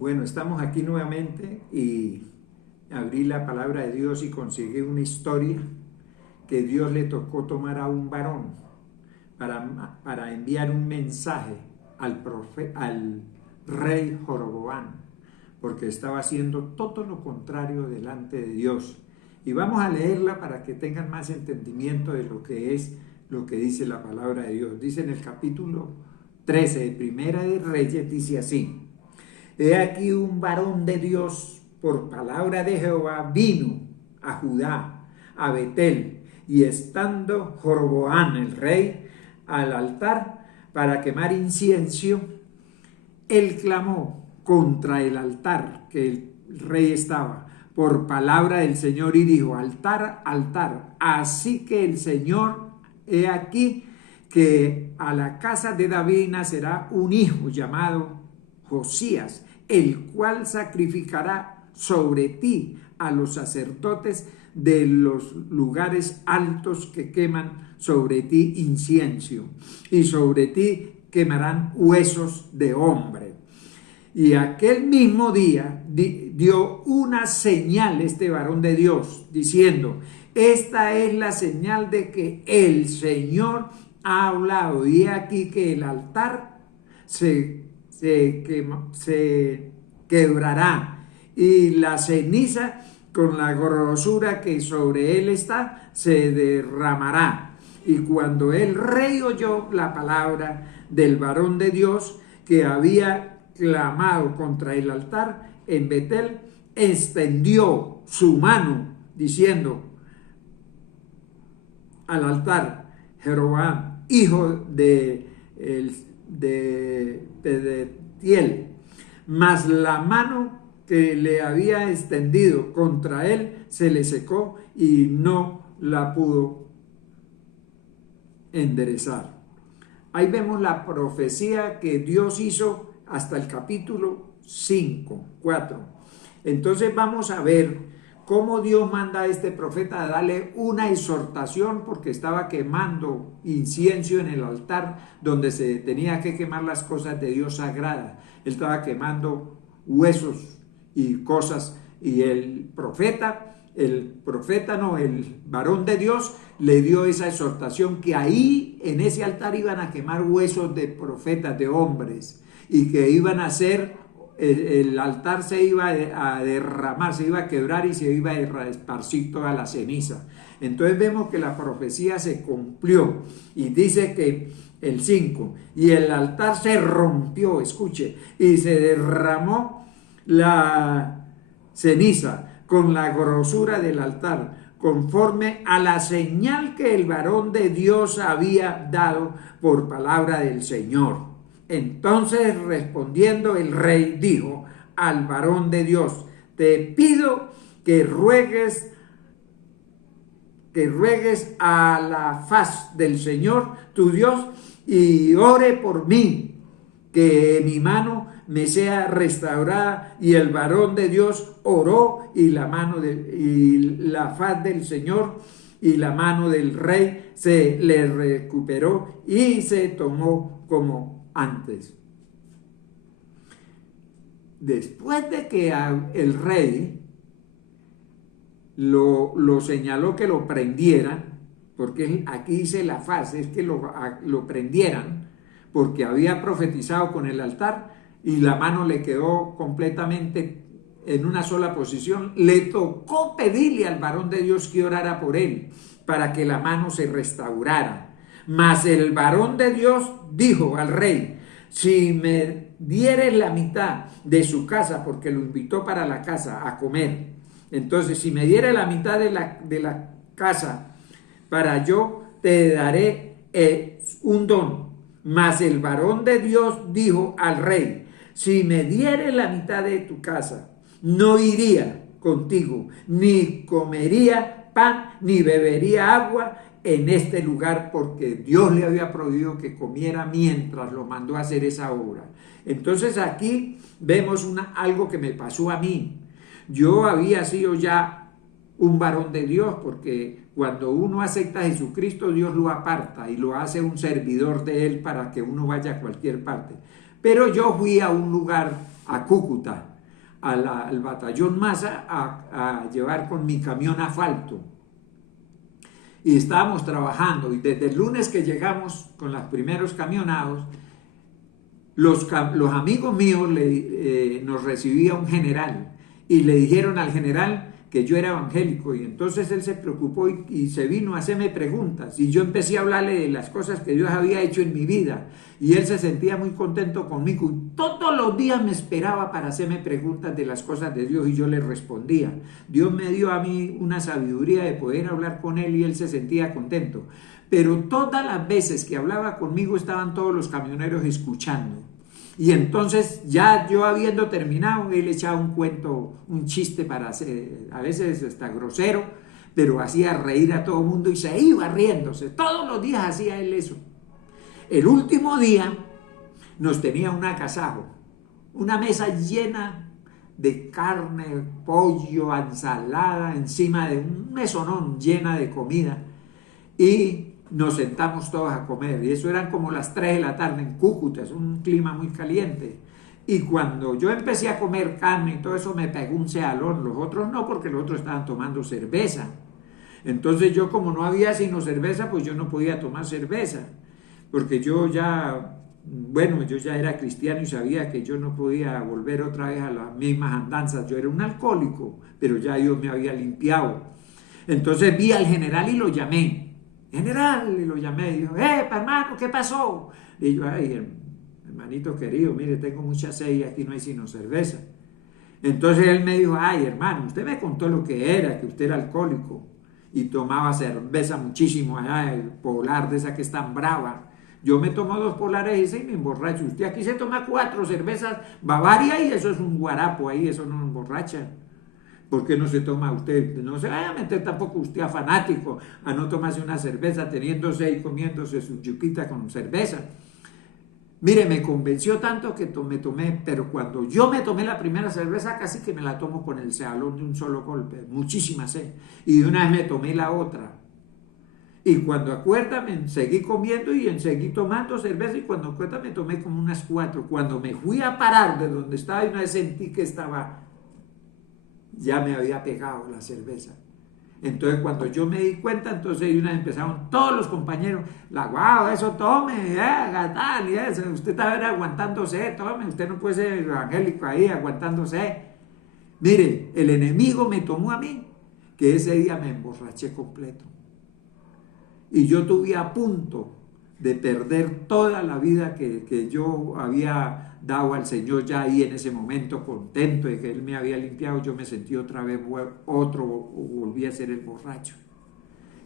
Bueno, estamos aquí nuevamente y abrí la palabra de Dios y conseguí una historia que Dios le tocó tomar a un varón para enviar un mensaje al rey Joroboam, porque estaba haciendo todo lo contrario delante de Dios. Y vamos a leerla para que tengan más entendimiento de lo que es lo que dice la palabra de Dios. Dice en el capítulo 13 de Primera de Reyes, dice así: He aquí un varón de Dios, por palabra de Jehová, vino a Judá, a Betel, y estando Joroboam el rey al altar para quemar incienso, él clamó contra el altar que el rey estaba, por palabra del Señor, y dijo: altar, altar. Así que el Señor, he aquí que a la casa de David nacerá un hijo llamado Josías, el cual sacrificará sobre ti a los sacerdotes de los lugares altos que queman sobre ti incienso, y sobre ti quemarán huesos de hombre. Y aquel mismo día dio una señal este varón de Dios, diciendo: esta es la señal de que el Señor ha hablado, y he aquí que el altar se quebrará, y la ceniza con la grosura que sobre él está se derramará. Y cuando el rey oyó la palabra del varón de Dios que había clamado contra el altar en Betel, extendió su mano diciendo al altar: Jeroboam, hijo de Pedetiel. Mas la mano que le había extendido contra él se le secó y no la pudo enderezar. Ahí vemos la profecía que Dios hizo hasta el capítulo 4. Entonces vamos a ver cómo Dios manda a este profeta a darle una exhortación, porque estaba quemando incienso en el altar donde se tenía que quemar las cosas de Dios sagradas. Él estaba quemando huesos y cosas, y el varón de Dios le dio esa exhortación, que ahí en ese altar iban a quemar huesos de profetas, de hombres, y que iban a hacer, el altar se iba a derramar, se iba a quebrar y se iba a esparcir toda la ceniza. Entonces vemos que la profecía se cumplió, y dice que el 5, y el altar se rompió, escuche, y se derramó la ceniza con la grosura del altar, conforme a la señal que el varón de Dios había dado por palabra del Señor. Entonces, respondiendo el rey, dijo al varón de Dios: te pido que ruegues a la faz del Señor tu Dios y ore por mí, que mi mano me sea restaurada. Y el varón de Dios oró, y la faz del Señor y la mano del rey se le recuperó y se tomó como antes. Después de que el rey lo señaló que lo prendieran, porque aquí dice la faz, es que lo prendieran, porque había profetizado con el altar y la mano le quedó completamente en una sola posición. Le tocó pedirle al varón de Dios que orara por él para que la mano se restaurara. Mas el varón de Dios dijo al rey: si me dieres la mitad de su casa, porque lo invitó para la casa a comer, entonces si me dieres la mitad de la casa, para yo te daré un don. Mas el varón de Dios dijo al rey: si me dieres la mitad de tu casa, no iría contigo, ni comería pan, ni bebería agua en este lugar, porque Dios le había prohibido que comiera mientras lo mandó a hacer esa obra. Entonces aquí vemos algo que me pasó a mí. Yo había sido ya un varón de Dios, porque cuando uno acepta a Jesucristo, Dios lo aparta y lo hace un servidor de Él para que uno vaya a cualquier parte. Pero yo fui a un lugar a Cúcuta, al batallón Maza, a llevar con mi camión asfalto. Y estábamos trabajando, y desde el lunes que llegamos con los primeros camionados, los amigos míos nos recibía un general, y le dijeron al general que yo era evangélico, y entonces él se preocupó y se vino a hacerme preguntas, y yo empecé a hablarle de las cosas que Dios había hecho en mi vida, y él se sentía muy contento conmigo, y todos los días me esperaba para hacerme preguntas de las cosas de Dios, y yo le respondía. Dios me dio a mí una sabiduría de poder hablar con él, y él se sentía contento, pero todas las veces que hablaba conmigo estaban todos los camioneros escuchando. Y entonces, ya yo habiendo terminado, él echaba un cuento, un chiste para hacer, a veces hasta grosero, pero hacía reír a todo el mundo y se iba riéndose. Todos los días hacía él eso. El último día nos tenía un agasajo, una mesa llena de carne, pollo, ensalada, encima de un mesonón llena de comida. Y nos sentamos todos a comer, y eso eran como las 3 de la tarde en Cúcuta, es un clima muy caliente. Y cuando yo empecé a comer carne y todo eso, me pegó un cealón. Los otros no, porque los otros estaban tomando cerveza. Entonces yo, como no había sino cerveza, pues yo no podía tomar cerveza, porque yo ya era cristiano y sabía que yo no podía volver otra vez a las mismas andanzas. Yo era un alcohólico, pero ya Dios me había limpiado. Entonces vi al general y lo llamé. General, y lo llamé y dijo: hermano, ¿qué pasó? Y yo: ay, hermanito querido, mire, tengo mucha sed y aquí no hay sino cerveza. Entonces él me dijo: ay, hermano, usted me contó lo que era, que usted era alcohólico y tomaba cerveza muchísimo allá, el polar de esa que es tan brava. Yo me tomo 2 polares y me emborracho. Usted aquí se toma 4 cervezas Bavaria y eso es un guarapo ahí, eso no emborracha. ¿Por qué no se toma usted? No se vaya a meter tampoco usted a fanático a no tomarse una cerveza teniéndose y comiéndose su yuquita con cerveza. Mire, me convenció tanto que me tomé, pero cuando yo me tomé la primera cerveza casi que me la tomo con el cealón de un solo golpe, muchísima sed. Y de una vez me tomé la otra. Y cuando acuerda me seguí comiendo y seguí tomando cerveza, y cuando acuerda me tomé como unas 4. Cuando me fui a parar de donde estaba, y una vez sentí que ya me había pegado la cerveza. Entonces cuando yo me di cuenta, entonces una vez empezaron todos los compañeros: guau, eso tome, tal y eso, usted está aguantándose, tome, usted no puede ser evangélico ahí aguantándose. Mire, el enemigo me tomó a mí, que ese día me emborraché completo. Y yo estuve a punto de perder toda la vida que yo había dado al Señor. Ya ahí en ese momento, contento de que Él me había limpiado, yo me sentí otra vez volví a ser el borracho.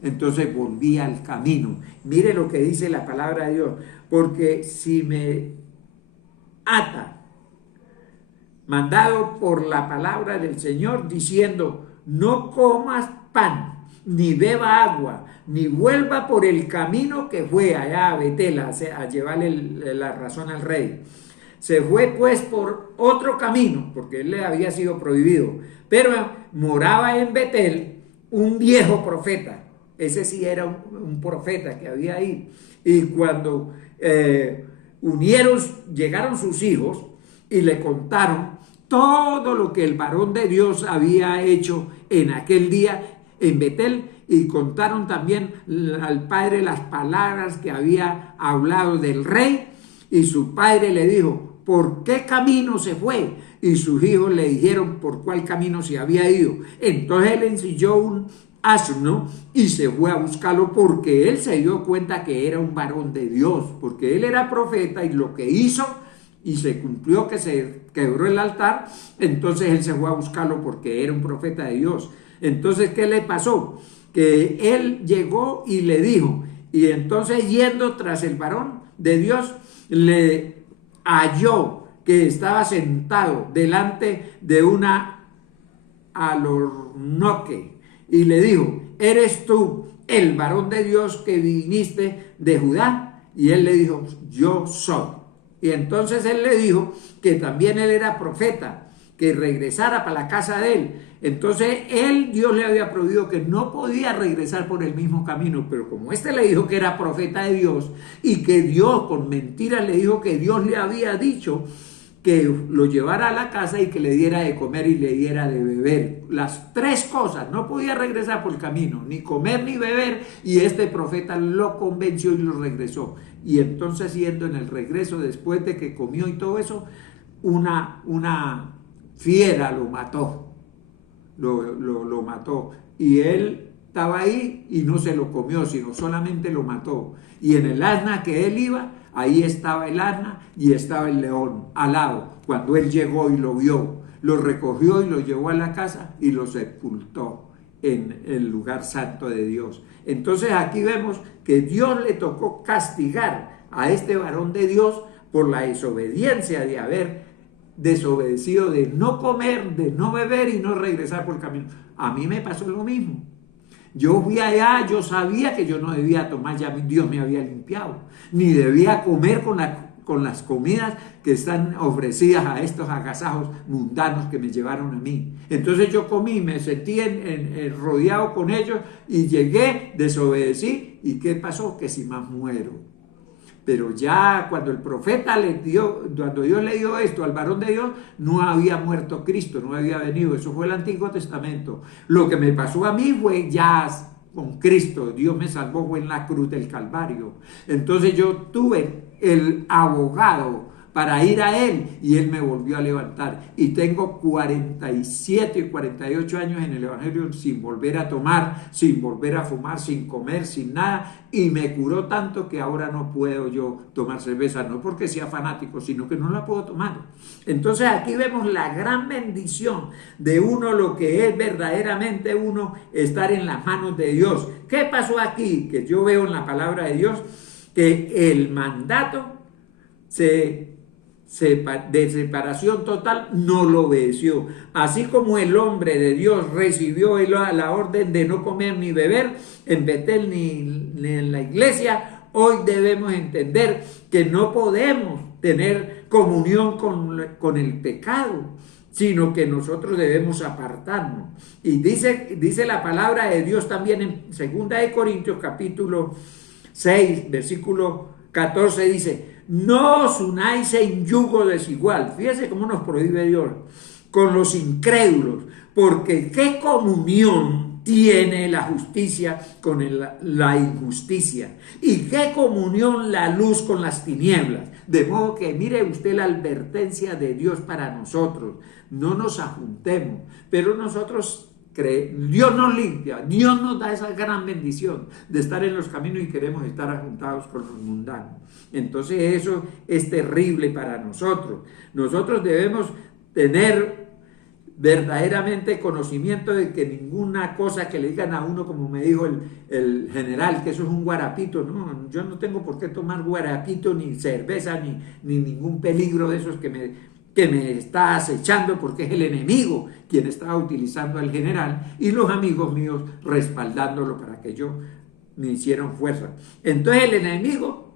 Entonces volví al camino. Mire lo que dice la palabra de Dios: porque si me ata, mandado por la palabra del Señor, diciendo: no comas pan, ni beba agua, ni vuelva por el camino que fue allá a Betel a llevarle la razón al rey. Se fue pues por otro camino, porque él le había sido prohibido, pero moraba en Betel un viejo profeta. Ese sí era un profeta que había ahí. Y cuando llegaron sus hijos y le contaron todo lo que el varón de Dios había hecho en aquel día en Betel, y contaron también al padre las palabras que había hablado del rey, y su padre le dijo: ¿por qué camino se fue? Y sus hijos le dijeron por cuál camino se había ido. Entonces él ensilló un asno y se fue a buscarlo, porque él se dio cuenta que era un varón de Dios, porque él era profeta, y lo que hizo y se cumplió, que se quebró el altar. Entonces él se fue a buscarlo porque era un profeta de Dios. Entonces, ¿qué le pasó? Que él llegó y le dijo, y entonces yendo tras el varón de Dios, le halló que estaba sentado delante de una alcornoque, y le dijo: ¿eres tú el varón de Dios que viniste de Judá? Y él le dijo: yo soy. Y entonces él le dijo que también él era profeta, que regresara para la casa de él. Entonces Dios le había prohibido que no podía regresar por el mismo camino, pero como le dijo que era profeta de Dios, y que Dios con mentiras le dijo que Dios le había dicho que lo llevara a la casa y que le diera de comer y le diera de beber. Las tres cosas, no podía regresar por el camino, ni comer ni beber, y este profeta lo convenció y lo regresó. Y entonces yendo en el regreso, después de que comió y todo eso, una fiera lo mató, lo mató, y él estaba ahí y no se lo comió, sino solamente lo mató. Y en el asna que él iba, ahí estaba el asna y estaba el león al lado. Cuando él llegó y lo vio, lo recogió y lo llevó a la casa y lo sepultó en el lugar santo de Dios. Entonces aquí vemos que Dios le tocó castigar a este varón de Dios por la desobediencia de haber desobedecido, de no comer, de no beber y no regresar por el camino. A mí me pasó lo mismo. Yo fui allá, yo sabía que yo no debía tomar, ya Dios me había limpiado, ni debía comer con las comidas que están ofrecidas a estos agasajos mundanos que me llevaron a mí. Entonces yo comí, me sentí rodeado con ellos y llegué, desobedecí. ¿Y qué pasó? Que si más muero. Pero ya cuando el profeta cuando Dios le dio esto al varón de Dios, no había muerto Cristo, no había venido. Eso fue el Antiguo Testamento. Lo que me pasó a mí fue ya con Cristo. Dios me salvó, fue en la cruz del Calvario. Entonces yo tuve el abogado para ir a Él y Él me volvió a levantar. Y tengo 47 y 48 años en el Evangelio sin volver a tomar, sin volver a fumar, sin comer, sin nada. Y me curó tanto que ahora no puedo yo tomar cerveza, no porque sea fanático, sino que no la puedo tomar. Entonces aquí vemos la gran bendición de uno, lo que es verdaderamente uno estar en las manos de Dios. ¿Qué pasó aquí? Que yo veo en la palabra de Dios que el mandato de separación total no lo obedeció. Así como el hombre de Dios recibió la orden de no comer ni beber en Betel ni en la iglesia, hoy debemos entender que no podemos tener comunión con el pecado, sino que nosotros debemos apartarnos. Y dice la palabra de Dios también en 2 de Corintios capítulo 6, versículo 14, dice: no os unáis en yugo desigual. Fíjese cómo nos prohíbe Dios con los incrédulos, porque qué comunión tiene la justicia con la injusticia, y qué comunión la luz con las tinieblas. De modo que mire usted la advertencia de Dios para nosotros: no nos ajuntemos, pero nosotros Dios nos limpia, Dios nos da esa gran bendición de estar en los caminos y queremos estar ajuntados con los mundanos. Entonces eso es terrible para nosotros. Nosotros debemos tener verdaderamente conocimiento de que ninguna cosa que le digan a uno, como me dijo el general, que eso es un guarapito. No, yo no tengo por qué tomar guarapito, ni cerveza, ni ningún peligro de esos que me está acechando, porque es el enemigo quien estaba utilizando al general y los amigos míos respaldándolo para que yo me hicieran fuerza. Entonces el enemigo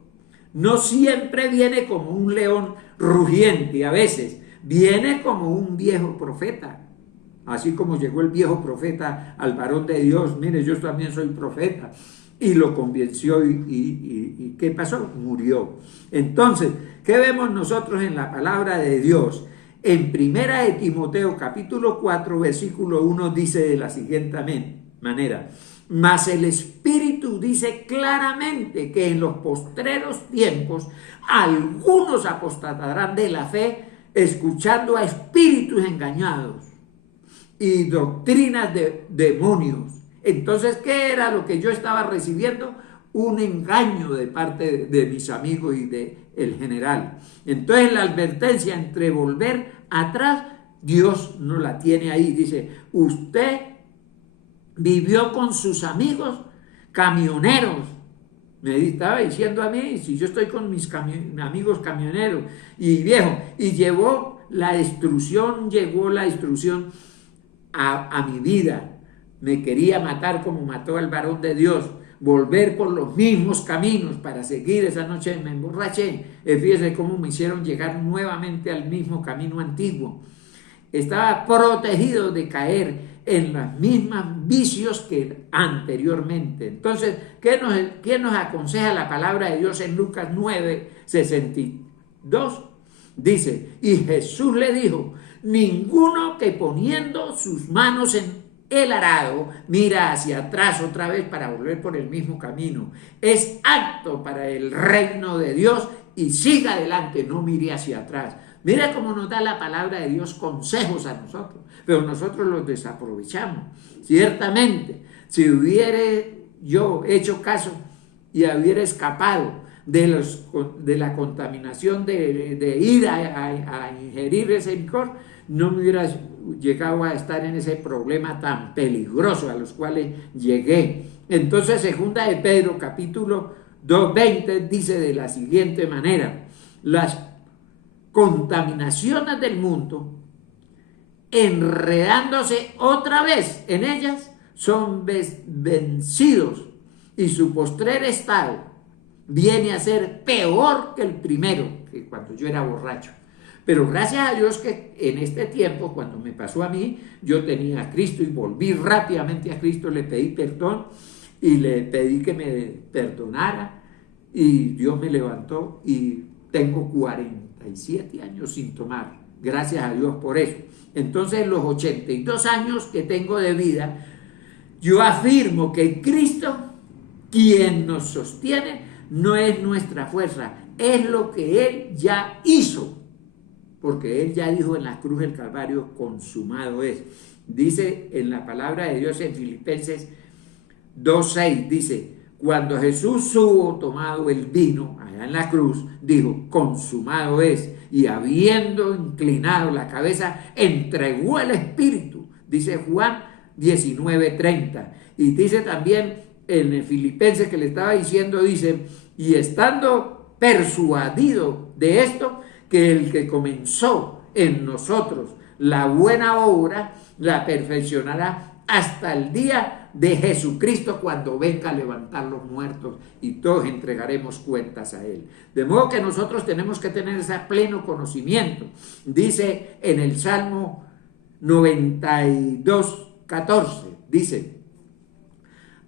no siempre viene como un león rugiente, a veces viene como un viejo profeta. Así como llegó el viejo profeta al varón de Dios: mire, yo también soy profeta. Y lo convenció y ¿qué pasó? Murió. Entonces, ¿qué vemos nosotros en la palabra de Dios? En 1 de Timoteo capítulo 4 versículo 1 dice de la siguiente manera: mas el Espíritu dice claramente que en los postreros tiempos algunos apostatarán de la fe, escuchando a espíritus engañados y doctrinas de demonios. Entonces, ¿qué era lo que yo estaba recibiendo? Un engaño de parte de mis amigos y del general. Entonces, la advertencia entre volver atrás, Dios no la tiene ahí. Dice: usted vivió con sus amigos camioneros. Me estaba diciendo a mí, si yo estoy con mis amigos camioneros y viejo, y llegó la destrucción a mi vida. Me quería matar como mató al varón de Dios, volver por los mismos caminos para seguir. Esa noche me emborraché. Fíjese cómo me hicieron llegar nuevamente al mismo camino antiguo. Estaba protegido de caer en los mismos vicios que anteriormente. Entonces, ¿qué nos aconseja la palabra de Dios en Lucas 9:62? Dice, y Jesús le dijo, ninguno que poniendo sus manos en el arado mira hacia atrás otra vez para volver por el mismo camino, es apto para el reino de Dios, y siga adelante, no mire hacia atrás. Mira cómo nos da la palabra de Dios consejos a nosotros, pero nosotros los desaprovechamos. Ciertamente, si hubiera yo hecho caso y hubiera escapado de la contaminación de ir a ingerir ese licor, no me hubiera llegado a estar en ese problema tan peligroso a los cuales llegué. Entonces, segunda de Pedro, capítulo 2:20, dice de la siguiente manera: las contaminaciones del mundo, enredándose otra vez en ellas, son vencidos, y su postrer estado viene a ser peor que el primero, que cuando yo era borracho. Pero gracias a Dios que en este tiempo, cuando me pasó a mí, yo tenía a Cristo y volví rápidamente a Cristo, le pedí perdón y le pedí que me perdonara, y Dios me levantó y tengo 47 años sin tomar. Gracias a Dios por eso. Entonces, los 82 años que tengo de vida, yo afirmo que Cristo, quien nos sostiene, no es nuestra fuerza, es lo que Él ya hizo, porque Él ya dijo en la cruz del Calvario, consumado es. Dice en la palabra de Dios en Filipenses 2:6, dice, cuando Jesús hubo tomado el vino allá en la cruz, dijo, consumado es, y habiendo inclinado la cabeza, entregó el Espíritu, dice Juan 19:30, y dice también en el Filipenses que le estaba diciendo, dice, y estando persuadido de esto, que el que comenzó en nosotros la buena obra, la perfeccionará hasta el día de Jesucristo, cuando venga a levantar los muertos y todos entregaremos cuentas a Él. De modo que nosotros tenemos que tener ese pleno conocimiento. Dice en el Salmo 92:14, dice,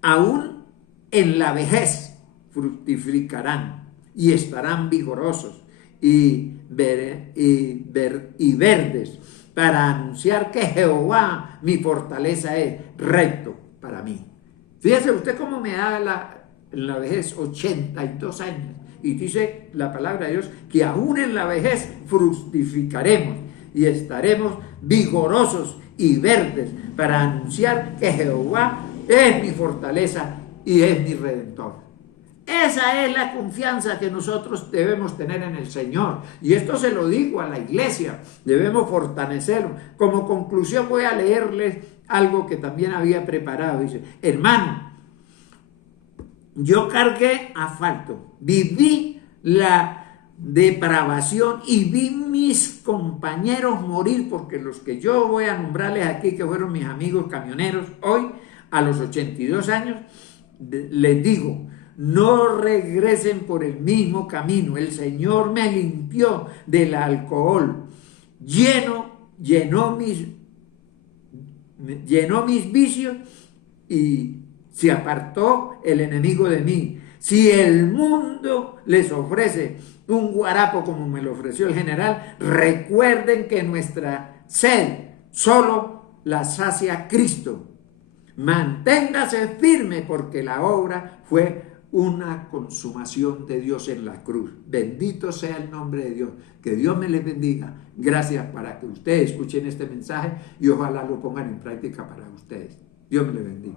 aún en la vejez fructificarán y estarán vigorosos y verdes, para anunciar que Jehová mi fortaleza es recto para mí. Fíjese usted cómo me da en la vejez 82 años, y dice la palabra de Dios que aún en la vejez fructificaremos y estaremos vigorosos y verdes, para anunciar que Jehová es mi fortaleza y es mi redentor. Esa es la confianza que nosotros debemos tener en el Señor. Y esto se lo digo a la iglesia, debemos fortalecerlo. Como conclusión voy a leerles algo que también había preparado. Dice, hermano, yo cargué asfalto, viví la depravación y vi mis compañeros morir, porque los que yo voy a nombrarles aquí, que fueron mis amigos camioneros, hoy a los 82 años, les digo, no regresen por el mismo camino. El Señor me limpió del alcohol, llenó mis vicios, y se apartó el enemigo de mí. Si el mundo les ofrece un guarapo como me lo ofreció el general, recuerden que nuestra sed solo la sacia Cristo. Manténgase firme, porque la obra fue una consumación de Dios en la cruz. Bendito sea el nombre de Dios. Que Dios me les bendiga. Gracias para que ustedes escuchen este mensaje y ojalá lo pongan en práctica para ustedes. Dios me les bendiga.